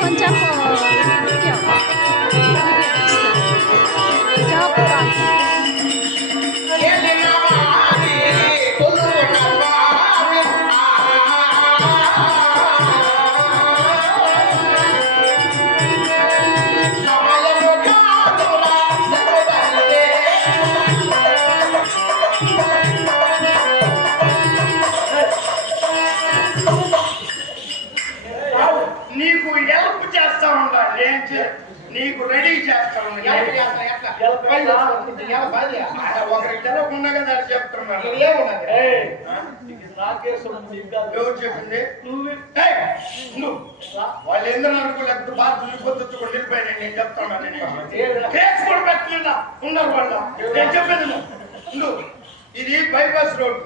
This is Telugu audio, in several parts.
కొంచెం నీకు హెల్ప్ చేస్తా ఉండాలి. నీకు రెడీ చేస్తా ఉండాలి. ఒకరికి తెలవకుండా కదా అది చెప్తున్నాను. ఎవరు చెప్పింది? వాళ్ళు ఎందుకు అనుకోలేదు బాగా పొద్దుకొని వెళ్ళిపోయినా నేను చెప్తాను. కేసు కూడా పెట్టలేదా ఉన్నారు వాళ్ళు. నేను చెప్పేది నువ్వు ఇది బైపాస్ రోడ్.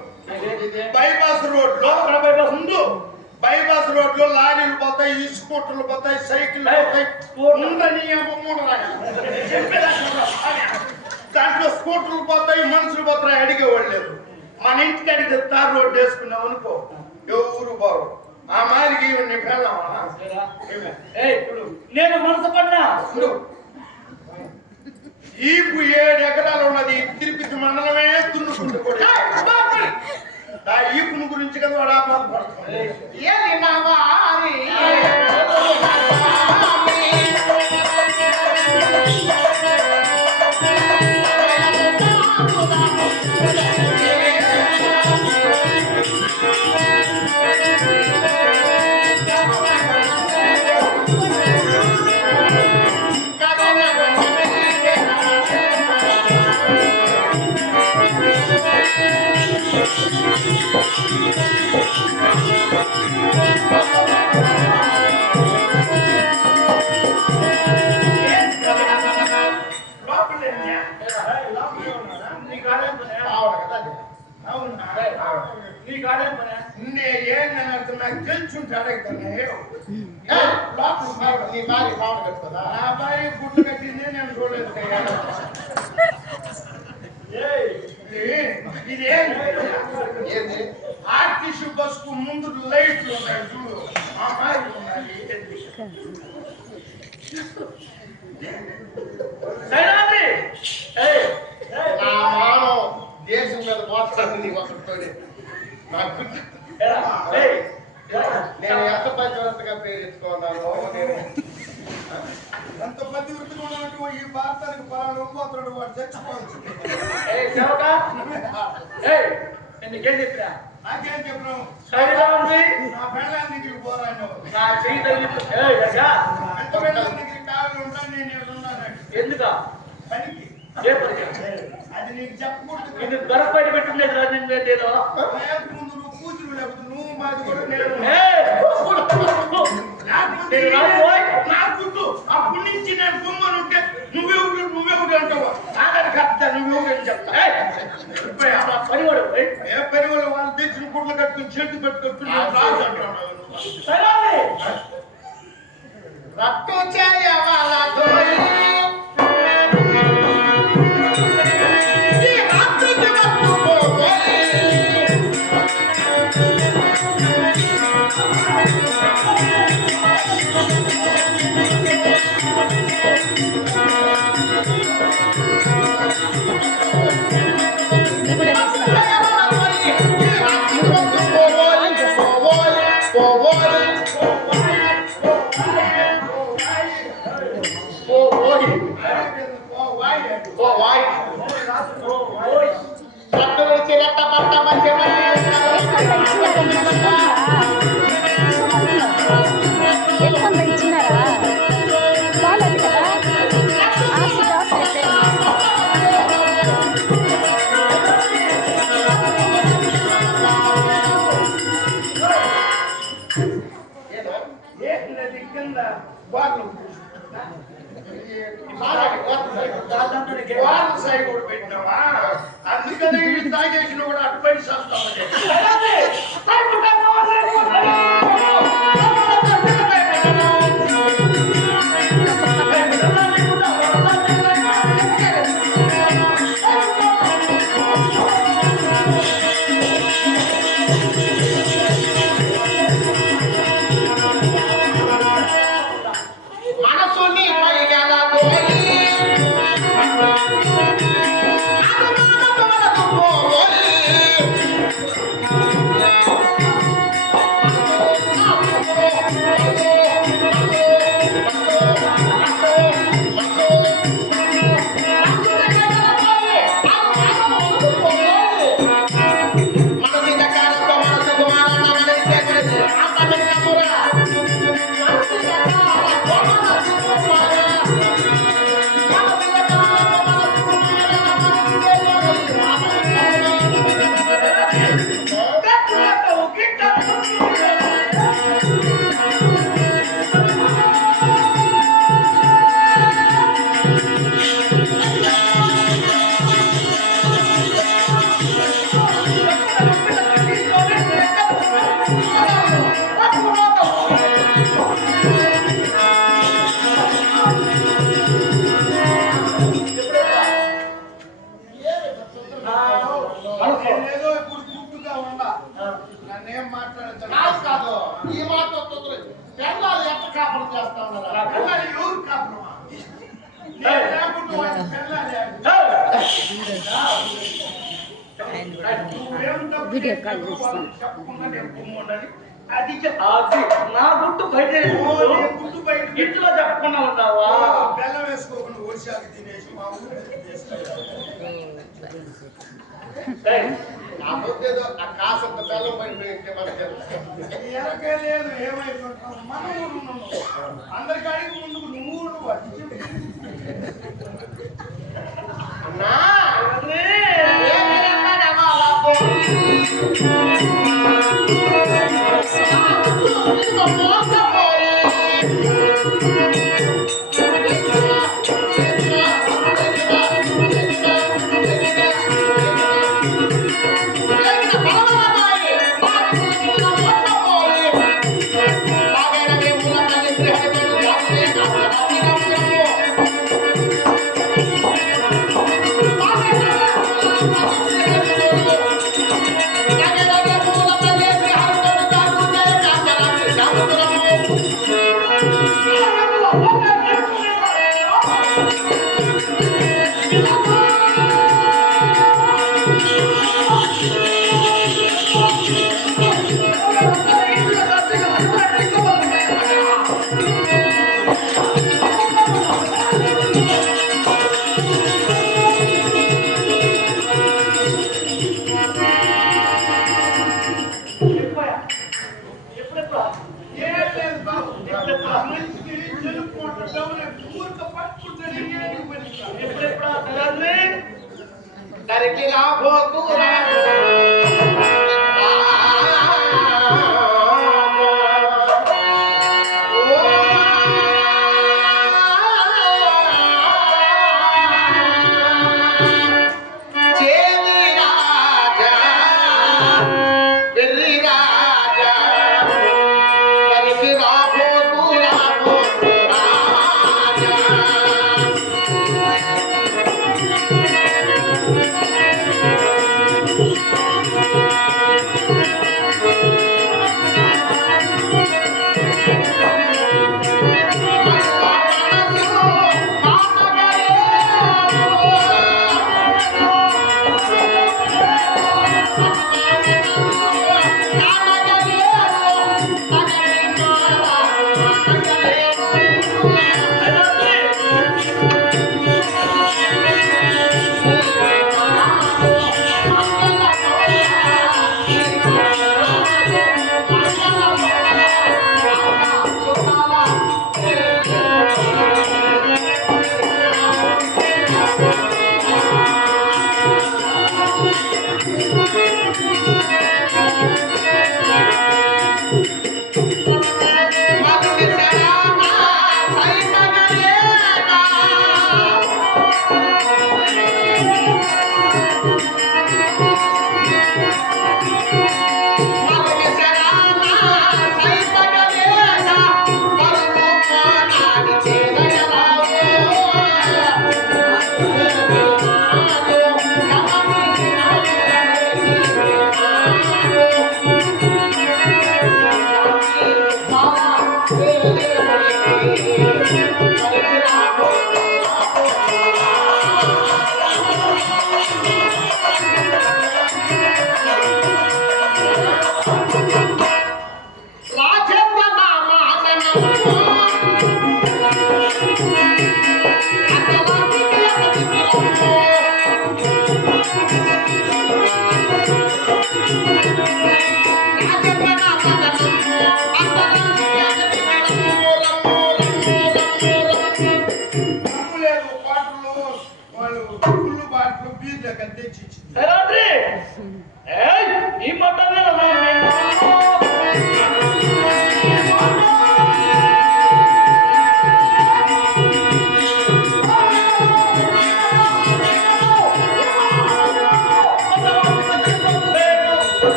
బైపాస్ రోడ్ లో ముందు బైపాస్ రోడ్ లో లారీలు పోతాయి, స్కూటర్లు పోతాయి, సైకిల్ పోతాయి. దాంట్లో స్కూటర్లు పోతాయి, మనుషులు పోతాయి. అడిగేవాళ్ళు లేదు. మన ఇంటికి అడిగితే తార్ రోడ్డు వేసుకున్నావు అనుకో ఎవరు బారు. ఆ మారికి నీకు వెళ్ళామా? నేను మనసు పడినా ఈపు 7 ఎకరాలు ఉన్నది. తిరుపతి మండలమే దున్నుకుంటూ కూడా ఆ ఈపుని గురించి కదా వాడు ఆపాదపడుతుంది. నాకు తెలుసుంటే అడుగుతాను. నా భార్య గుడ్లు కట్టిందే నేను చూడలేదు. ఇది ఏంది? ఆర్టీసీ బస్ కు ముందు లైట్లు ఉన్నాయి చూడు. ఆ మారి ఉన్నాయి. నా మానవ దేశం మీద మోస్తాను ఒకటి. నేను ఎంత పతివ్రతగా పేరెత్తుకున్నాను. నేను ఎంత పతివృత్తిగా ఉన్నట్టు ఈ భారతానికి పలానా పోతాడు వాడు చచ్చిపోవచ్చు. నీకేం చెప్పినా? నాకేం చెప్పినావు? నా పెళ్ళాల దగ్గరికి పోరా. ఎంత పెళ్ళాల దగ్గరికి కావాలి ఉంటాను. నేను ఉన్నాను. ఎందుకా పనికి అది నీకు చెప్పకూడదు. గొడవ పెట్టలేదు రాజేదో ముందు నువ్వు కూతురు లేకపోతే నువ్వు మాది కూడా నేను నాకుంటూ అప్పటి నుంచి నేను బొమ్మలు ఉంటే నువ్వెవడు అంటావు. ఆధార్ కర్త నువ్వెవడని చెప్తా. పనివాడు ఏ పని వాళ్ళు తెచ్చిన గుడ్లు కట్టుకుని చేతి పెట్టుకుంటున్నావు. రాజు అంటున్నావు. రక్తం చేయవాళ్ళతో సాయి కూడా పెట్టినావా? అందుకనే తాగేసిన కూడా అటుపై చేస్తామని. ఏదో ఇప్పుడు గుట్టుగా ఉండా నన్నేం మాట్లాడతాను కాదు కాదు ఈ మాట వస్తుంది. పెళ్ళాలు ఎట్ట కాపురం చేస్తా ఉన్నారా? పిల్లలు ఎవరు కాపురమా నేను లేకుండా వాడిని పిల్లలు వీడియో కాల్ చేస్తాను. చెప్పకుండా నేను కుమ్ముండాలి అది అది నా గుట్టు బయట గుట్టు బయట ఇంట్లో చెప్పకుండా ఉన్నావా? బెల్లం వేసుకోకుండా ఓసాకి తినేసి మా ఊరు నా బుద్ధేదో ఆ కాసంత బెల్లం పడిపోయింటే మనకి ఎరకే లేదు ఏమైపోతాం మన ఊరు అందరికాడికి ముందుకు నువ్వు అన్నా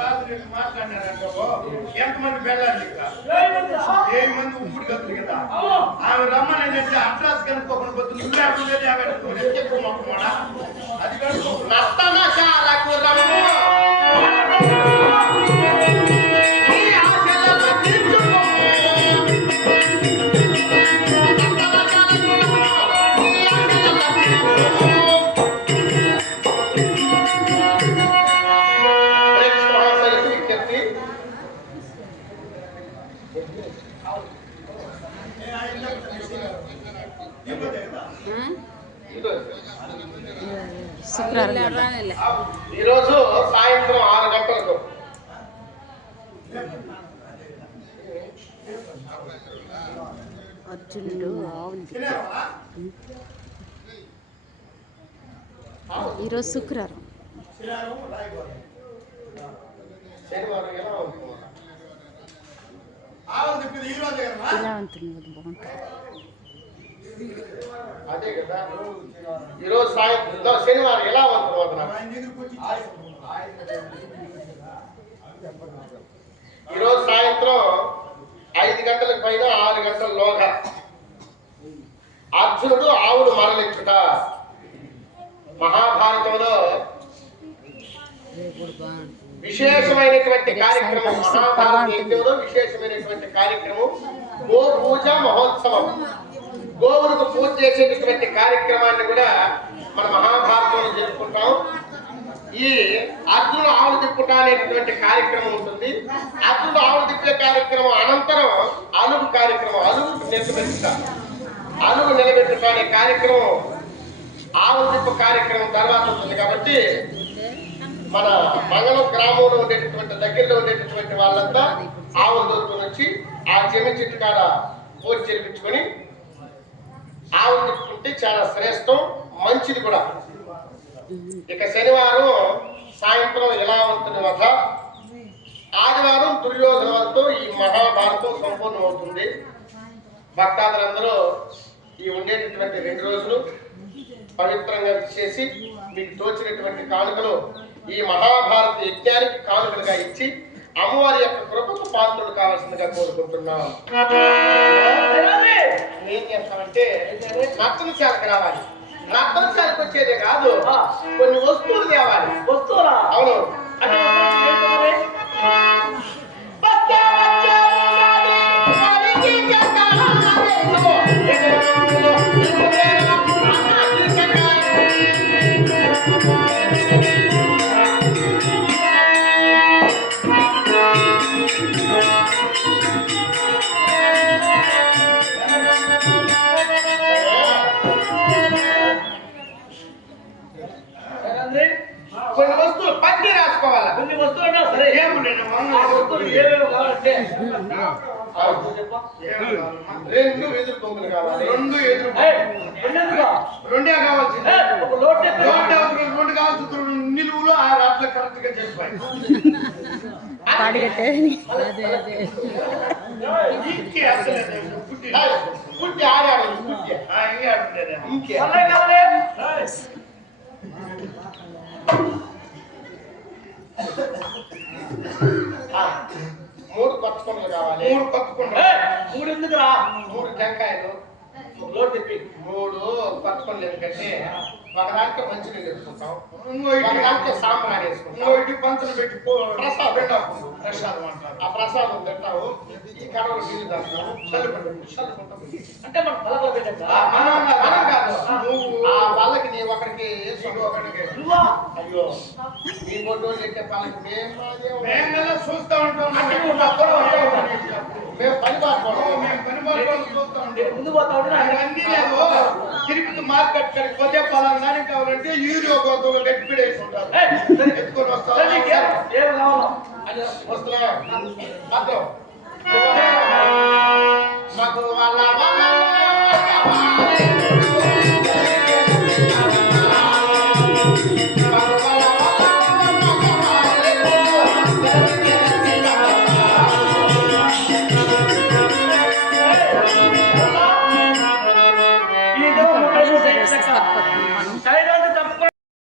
రాత్రి మాట్లాడినారంటావు ఎంతమంది వెళ్ళాలి ఏ మంది ఉప్పుడు కదులు కదా ఆమె రమ్మనేదంటే అడ్రస్ కనుక్కోకుండా పోతే నువ్వే అడ్రస్ ఎక్కువ మొక్కమాడా అది కనుక్కో నర్తనశాలకు రమ్ము శుక్రవారం ఈరోజు సాయంత్రం 6 గంటలకు అర్జునుడు ఈరోజు శుక్రవారం శనివారం ఎలా ఉంటుంది ఇలా ఉంటుంది బాగుంటుంది అదే కదా ఈరోజు సాయంత్రం శనివారం ఎలా ఉంటుంది ఈరోజు సాయంత్రం 5 గంటలకు పైన 6 గంటలలోగా అర్జునుడు ఆవును మరలించుట మహాభారతంలో విశేషమైనటువంటి కార్యక్రమం మహాభారత యజ్ఞంలో విశేషమైనటువంటి కార్యక్రమం గో పూజ మహోత్సవం గోవులకు పూజ చేసేటటువంటి కార్యక్రమాన్ని కూడా మన మహాభారతంలో జరుపుకుంటాం ఈ అర్జునుడు ఆవులు తిప్పుట అనేటువంటి కార్యక్రమం ఉంటుంది అర్జునుడు ఆవులు తిప్పే కార్యక్రమం అనంతరం అలుగు కార్యక్రమం అలుగు నిలబెట్టుట అనే కార్యక్రమం ఆవులు తిప్పు కార్యక్రమం తర్వాత ఉంటుంది కాబట్టి మన మంగళం గ్రామంలో ఉండేటటువంటి దగ్గరలో ఉండేటటువంటి వాళ్ళంతా ఆవులు దొరుకుని వచ్చి ఆ జమి చెట్టు కాడ పూజ చేయించుకొని ఆవులు తిప్పుకుంటే చాలా శ్రేష్టం మంచిది కూడా. ఇక శనివారం సాయంత్రం ఎలా ఉంటుంది వద్ద ఆదివారం దుర్యోధన వద్ద ఈ మహాభారతం సంపూర్ణం అవుతుంది. భక్తాదులందరూ ఈ ఉండేటటువంటి 2 రోజులు పవిత్రంగా చేసి మీకు తోచినటువంటి కానుకలు ఈ మహాభారత యజ్ఞానికి కానుకలుగా ఇచ్చి అమ్మవారి యొక్క కృపకు పాత్రలు కావాల్సిందిగా కోరుకుంటున్నాం. ఏం చేస్తామంటే నర్తనశాలకు రావాలి. నర్తనశాలకు వచ్చేదే కాదు కొన్ని వస్తువులు తేవాలి. వస్తువులా? అవును. కొన్ని వస్తువులు పట్టి రాసుకోవాలా. కొన్ని వస్తువులు సరే ఏముండేనా వస్తువులు ఏమేమి కావాలంటే 2 వెదురు బొమ్మలు కావాలి. 2 ఎదురు రెండే కావాల్సింది. ఒక లోటు రెండు కావాల్సిన నిలువులో 6 అట్లా కరెక్ట్ గా చెప్పాయి. ఇంకే అసలు పుట్టి ఆడాలి. పుట్టి ఇంకే ఆడుతుండే ఇంకే కావాలి. 3 పచ్చకొండలు కావాలి. 3 పట్టుకుంటా. 3 ఎందుకురా? 3 టెంకాయలు. లోటు తిప్పి 3 పచ్చకొండలు ఎందుకంటే ఒక దాంట్లో మంచినీళ్ళు వేసుకుంటాం, ఇంకో ఒక దాంట్లో సాంబ్రాణి వేసుకుంటాం. ఇటు పంతులు పెట్టి ప్రసాదం ప్రసాదం అంటారు. ఆ ప్రసాదం తింటాము. ఈ కడవలు నీళ్ళు తాగుతాము. చల్లుకుంటాం. అంటే మన పొలం పెట్టా మనం కాదు, నువ్వు ఆ వాళ్ళకి నీ ఒకరికి వేసుకో. ఒకటికి నువ్వా? అయ్యో నీ బొడ్డు చెప్పే వాళ్ళకి మేము కదా చూస్తా ఉంటాం. అంటే నువ్వు నా పొలం మేము పని పాడుకోవడం. మేము పని మార్గాలు చూస్తా ఉంటాం. ముందు పోతా ఉంటే అన్నీ లేదు. తిరుపతి మార్కెట్ కడికి పోతే పలానా దానికి కావాలంటే యూరియో గోతులు గట్టి వేసి ఉంటారు. ఎత్తుకొని వస్తారు. ఏమి కావాలో అని వస్తున్నా మాత్రం మాకు వాళ్ళ ఈ దేవుడు 35 లక్షల.